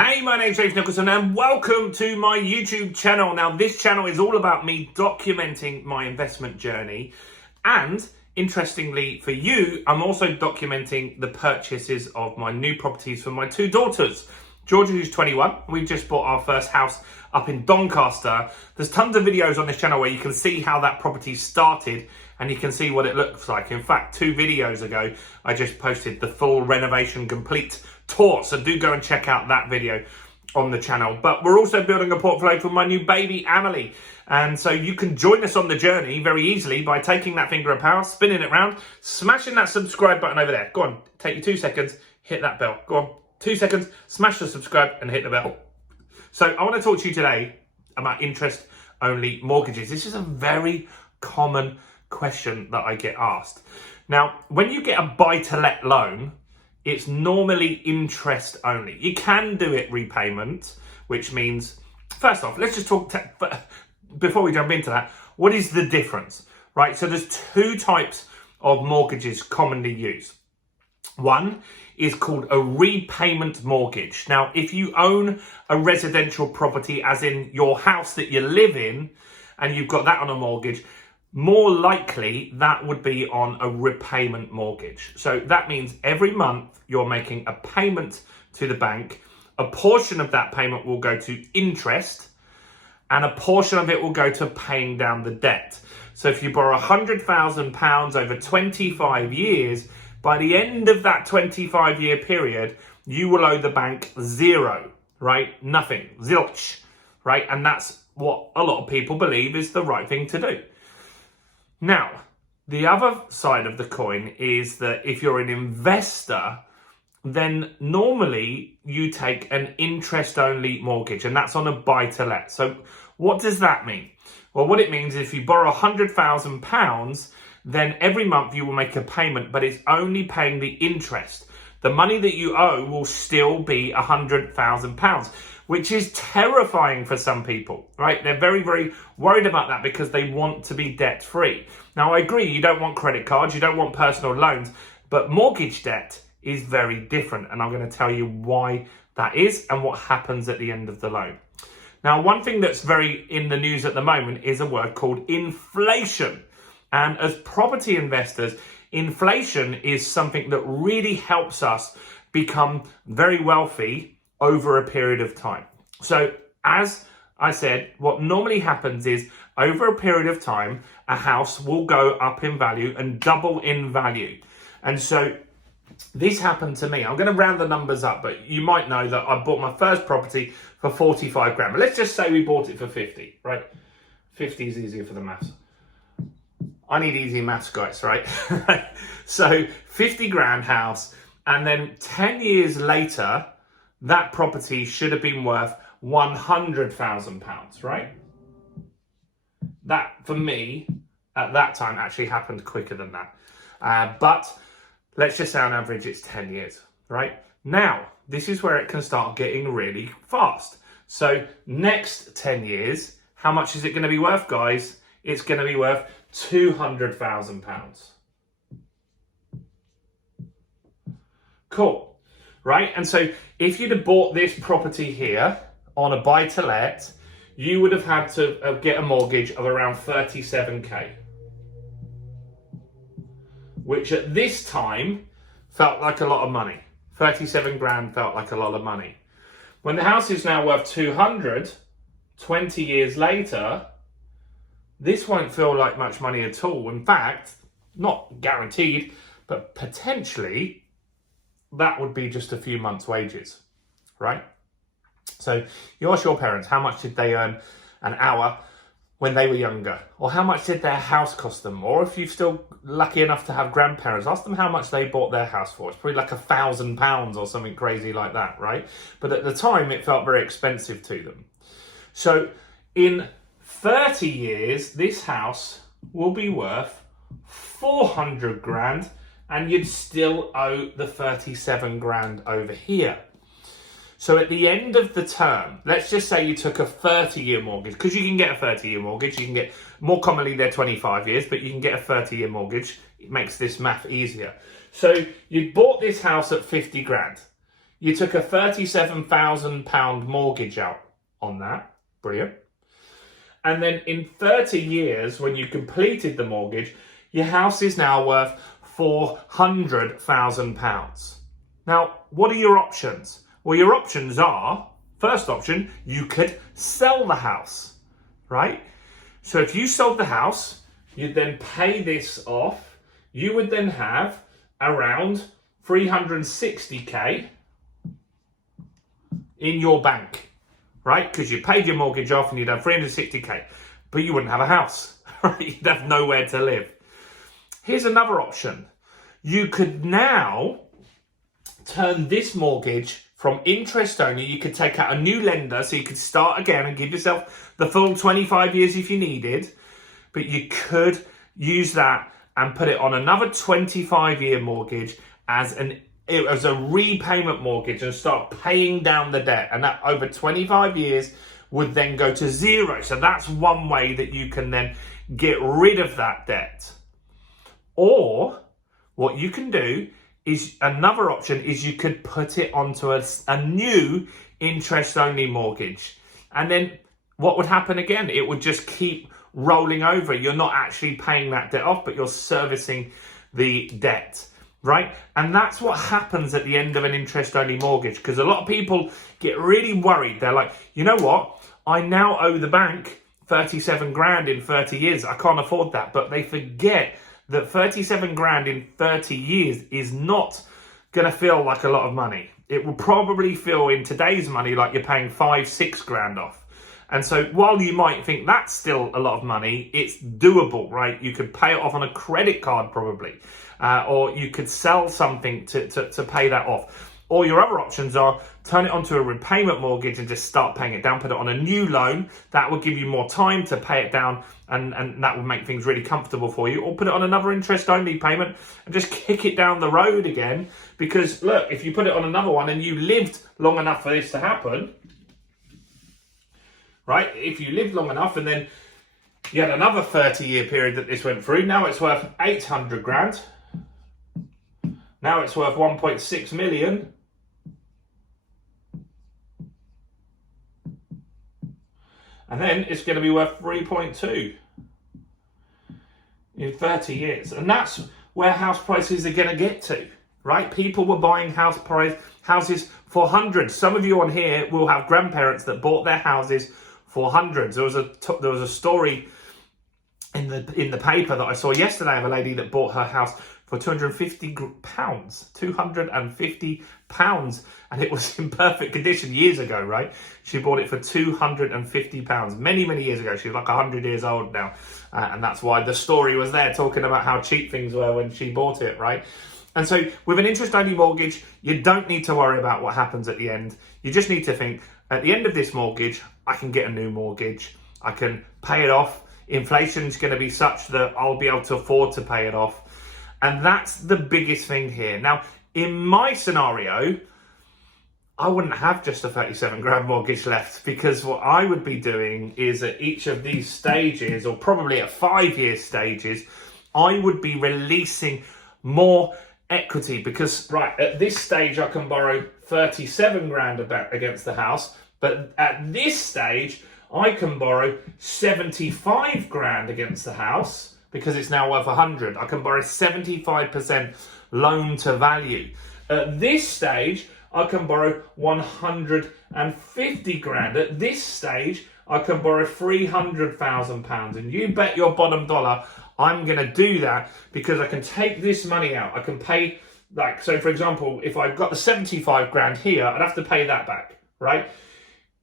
Hey, my name's James Nicholson and welcome to my YouTube channel. Now, this channel is all about me documenting my investment journey, and interestingly for you, I'm also documenting the purchases of my new properties for my two daughters. Georgia, who's 21, we've just bought our first house up in Doncaster. There's tons of videos on this channel where you can see how that property started and you can see what it looks like. In fact, 2 videos ago, I just posted the full renovation complete tour. So do go and check out that video on the channel. But we're also building a portfolio for my new baby, Amelie. And so you can join us on the journey very easily by taking that finger of power, spinning it around, smashing that subscribe button over there. Go on, take you 2 seconds, hit that bell. Go on, 2 seconds, smash the subscribe and hit the bell. So I want to talk to you today about interest-only mortgages. This is a very common question that I get asked. Now, when you get a buy-to-let loan, it's normally interest only. You can do it repayment, which means, first off, let's just talk, before we jump into that, what is the difference, right? So there's 2 types of mortgages commonly used. One is called a repayment mortgage. Now, if you own a residential property, as in your house that you live in, and you've got that on a mortgage, more likely that would be on a repayment mortgage. So that means every month you're making a payment to the bank. A portion of that payment will go to interest and a portion of it will go to paying down the debt. So if you borrow £100,000 over 25 years, by the end of that 25-year period, you will owe the bank 0, right? Nothing, zilch, right? And that's what a lot of people believe is the right thing to do. Now, the other side of the coin is that if you're an investor, then normally you take an interest-only mortgage, and that's on a buy-to-let. So what does that mean? Well, what it means is if you borrow £100,000, then every month you will make a payment, but it's only paying the interest. The money that you owe will still be £100,000, which is terrifying for some people, right? They're very, very worried about that because they want to be debt-free. Now, I agree, you don't want credit cards, you don't want personal loans, but mortgage debt is very different. And I'm going to tell you why that is and what happens at the end of the loan. Now, one thing that's very in the news at the moment is a word called inflation. And as property investors, inflation is something that really helps us become very wealthy over a period of time. So as I said, what normally happens is over a period of time, a house will go up in value and double in value. And so this happened to me. I'm going to round the numbers up, but you might know that I bought my first property for 45 grand. But let's just say we bought it for 50, right? 50 is easier for the maths. I need easy maths, guys, right? So 50 grand house, and then 10 years later, that property should have been worth £100,000, right? That, for me, at that time, actually happened quicker than that. But let's just say on average, it's 10 years, right? Now, this is where it can start getting really fast. So next 10 years, how much is it going to be worth, guys? It's going to be worth £200,000. Cool. Right? And so if you'd have bought this property here on a buy-to-let, you would have had to get a mortgage of around 37k, which at this time felt like a lot of money. 37 grand felt like a lot of money. When the house is now worth 200, 20 years later, this won't feel like much money at all. In fact, not guaranteed, but potentially that would be just a few months' wages, right? So you ask your parents, how much did they earn an hour when they were younger? Or how much did their house cost them? Or if you're still lucky enough to have grandparents, ask them how much they bought their house for. It's probably like £1,000 or something crazy like that, right? But at the time, it felt very expensive to them. So in 30 years, this house will be worth 400 grand, and you'd still owe the 37 grand over here. So at the end of the term, let's just say you took a 30-year mortgage, because you can get a 30-year mortgage. You can get, more commonly they're 25 years, but you can get a 30-year mortgage. It makes this math easier. So you bought this house at 50 grand. You took a £37,000 mortgage out on that. Brilliant. And then in 30 years, when you completed the mortgage, your house is now worth £400,000. Now, what are your options? Well, your options are, first option, you could sell the house, right? So if you sold the house, you'd then pay this off. You would then have around 360k in your bank, right? Because you paid your mortgage off and you'd have 360k, but you wouldn't have a house, right? You'd have nowhere to live. Here's another option. You could now turn this mortgage from interest only. You could take out a new lender, so you could start again and give yourself the full 25 years if you needed, but you could use that and put it on another 25-year mortgage as a repayment mortgage and start paying down the debt. And that over 25 years would then go to zero. So that's one way that you can then get rid of that debt. Or what you can do is, another option is you could put it onto a new interest-only mortgage. And then what would happen again? It would just keep rolling over. You're not actually paying that debt off, but you're servicing the debt, right? And that's what happens at the end of an interest-only mortgage, because a lot of people get really worried. They're like, you know what? I now owe the bank 37 grand in 30 years. I can't afford that. But they forget that 37 grand in 30 years is not going to feel like a lot of money. It will probably feel in today's money like you're paying 5-6 grand off. And so while you might think that's still a lot of money, it's doable, right? You could pay it off on a credit card probably, or you could sell something to pay that off. Or your other options are turn it onto a repayment mortgage and just start paying it down, put it on a new loan. That will give you more time to pay it down, and that will make things really comfortable for you. Or put it on another interest-only payment and just kick it down the road again. Because look, if you put it on another one and you lived long enough for this to happen, right? If you lived long enough and then you had another 30-year period that this went through, now it's worth 800 grand. Now it's worth 1.6 million. And then it's going to be worth 3.2 in 30 years. And that's where house prices are going to get to, right? People were buying houses for hundreds. Some of you on here will have grandparents that bought their houses for hundreds. There was a story in the paper that I saw yesterday of a lady that bought her house for £250, and it was in perfect condition years ago, right? She bought it for £250 many years ago. She was like 100 years old now, and that's why the story was there, talking about how cheap things were when she bought it, right? And so with an interest-only mortgage, you don't need to worry about what happens at the end. You just need to think, at the end of this mortgage, I can get a new mortgage. I can pay it off. Inflation's going to be such that I'll be able to afford to pay it off. And that's the biggest thing here. Now, in my scenario, I wouldn't have just a 37 grand mortgage left, because what I would be doing is at each of these stages, or probably at 5-year stages, I would be releasing more equity, because right at this stage I can borrow 37 grand against the house, but at this stage I can borrow 75 grand against the house because it's now worth 100. I can borrow 75% loan to value. At this stage I can borrow 150 grand. At this stage I can borrow £300,000, and you bet your bottom dollar I'm going to do that, because I can take this money out. I can pay, like, so for example, if I've got the 75 grand here, I'd have to pay that back, right?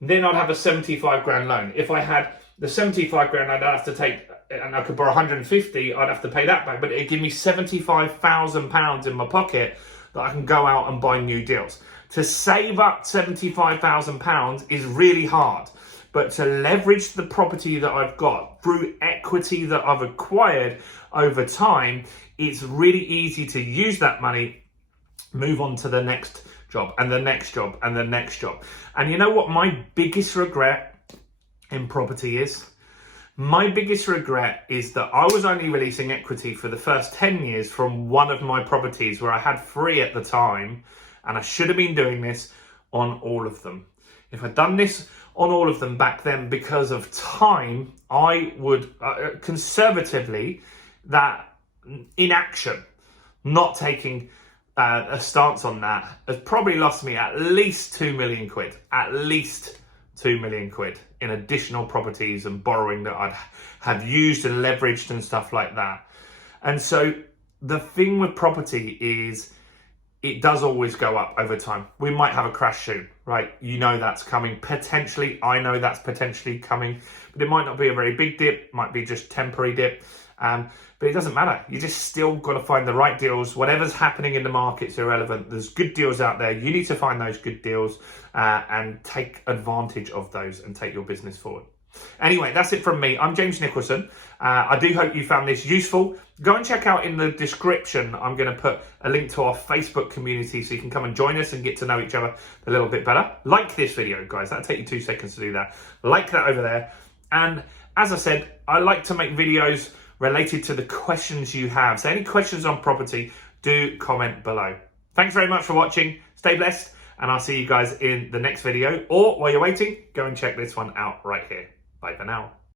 Then I'd have a 75 grand loan. If I had the 75 grand, I'd have to take, and I could borrow 150, I'd have to pay that back. But it'd give me £75,000 in my pocket that I can go out and buy new deals. To save up £75,000 is really hard. But to leverage the property that I've got through equity that I've acquired over time, it's really easy to use that money, move on to the next job and the next job and the next job. And you know what my biggest regret in property is? My biggest regret is that I was only releasing equity for the first 10 years from one of my properties, where I had 3 at the time, And I should have been doing this on all of them. If I'd done this on all of them back then because of time, I would conservatively, that inaction, not taking a stance on that, has probably lost me at least 2 million quid, at least 2 million quid in additional properties and borrowing that I'd have used and leveraged and stuff like that. And so the thing with property is it does always go up over time. We might have a crash soon, right? You know that's coming potentially. I know that's potentially coming, but it might not be a very big dip, might be just temporary dip. But it doesn't matter. You just still got to find the right deals. Whatever's happening in the market's irrelevant. There's good deals out there. You need to find those good deals and take advantage of those and take your business forward. Anyway, that's it from me. I'm James Nicholson. I do hope you found this useful. Go and check out in the description. I'm going to put a link to our Facebook community so you can come and join us and get to know each other a little bit better. Like this video, guys. That'll take you 2 seconds to do that. Like that over there. And as I said, I like to make videos related to the questions you have. So any questions on property, do comment below. Thanks very much for watching. Stay blessed, and I'll see you guys in the next video. Or while you're waiting, go and check this one out right here. Bye for now.